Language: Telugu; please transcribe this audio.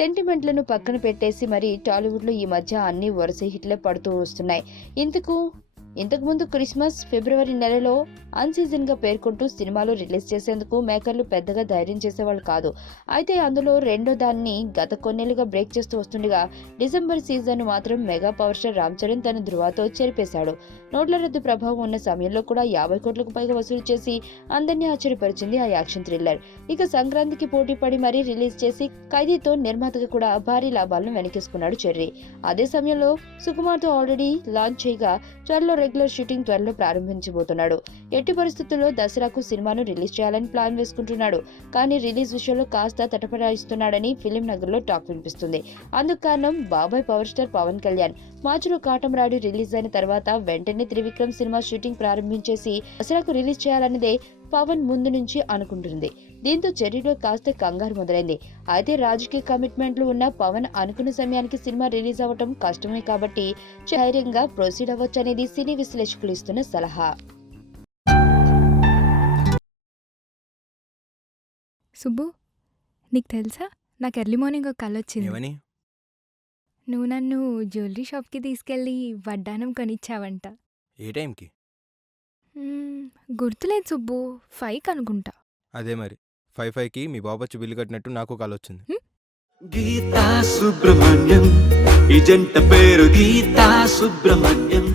సెంటిమెంట్లను పక్కన పెట్టేసి మరి టాలీవుడ్లో ఈ మధ్య అన్ని వరుస హిట్లే పడుతూ వస్తున్నాయి. ఇంతకుముందు క్రిస్మస్, ఫిబ్రవరి నెలలో అన్సీజన్ గా పేర్కొంటూ సినిమాలు రిలీజ్ చేసేందుకు మేకర్లు పెద్దగా ధైర్యం చేసేవాళ్ళు కాదు. అయితే అందులో రెండో దాన్ని గత కొన్నేళ్లుగా బ్రేక్ చేస్తూ వస్తుండగా డిసెంబర్ సీజన్ మాత్రం mega power star Ram Charan తన ధృవాతో చెరిపేశాడు. నోట్ల రద్దు ప్రభావం ఉన్న సమయంలో కూడా 50 కోట్లకు పైగా వసూలు చేసి అందరినీ ఆశ్చర్యపరిచింది ఆ యాక్షన్ థ్రిల్లర్. ఇక సంక్రాంతికి పోటీ పడి మరీ రిలీజ్ చేసి ఖైదీతో నిర్మాతగా కూడా భారీ లాభాలను వెనకేసుకున్నాడు చెర్రీ. అదే సమయంలో సుకుమార్తో ఆల్రెడీ లాంచ్ చేయగా త్వరలో రెగ్యులర్ షూటింగ్ త్వరలో ప్రారంభించబోతున్నాడు. ఎట్టి పరిస్థితుల్లో దసరాకు సినిమాను రిలీజ్ చేయాలని ప్లాన్ వేసుకుంటున్నాడు. కానీ రిలీజ్ విషయంలో కాస్త తటపడాయిస్తున్నాడని ఫిలిం నగర్ లో టాక్ వినిపిస్తుంది. అందుకు కారణం బాబాయ్ పవర్ స్టార్ పవన్ కళ్యాణ్. మార్చిలో కాటమరాయుడు రిలీజ్ అయిన తర్వాత వెంటనే త్రివిక్రమ్ సినిమా షూటింగ్ ప్రారంభించేసి దసరాకు రిలీజ్ చేయాలన్నదే పవన్ ముందు నుంచి అనుకుంటుంది. దీంతో చెర్రీలో కాస్త కంగారు మొదలైంది. అయితే రాజకీయ కమిట్మెంట్లు ఉన్న పవన్ అనుకున్న సమయానికి సినిమా రిలీజ్ అవ్వటం కష్టమే కాబట్టి ధైర్యంగా ప్రొసీడ్ అవ్వచ్చనేది సినీ విశ్లేషకులు ఇస్తున్న సలహా. సుబ్బు, నీకు తెలుసా, నాకు ఎర్లీ మార్నింగ్ ఒక కల వచ్చింది. ఏమని? నువ్వు నన్ను జ్యువెలరీ షాప్కి తీసుకెళ్ళి వడ్డానం కొనిచ్చావంట. ఏ టైంకి? గుర్తులేదు సుబ్బు, 5 అనుకుంటా. అదే మరి 5:05కి మీ బాబు వచ్చి బిల్లు కట్టినట్టు నాకు కాల్ వచ్చింది. గీతా సుబ్రహ్మణ్యం, ఈ జంట పేరు గీతా సుబ్రహ్మణ్యం.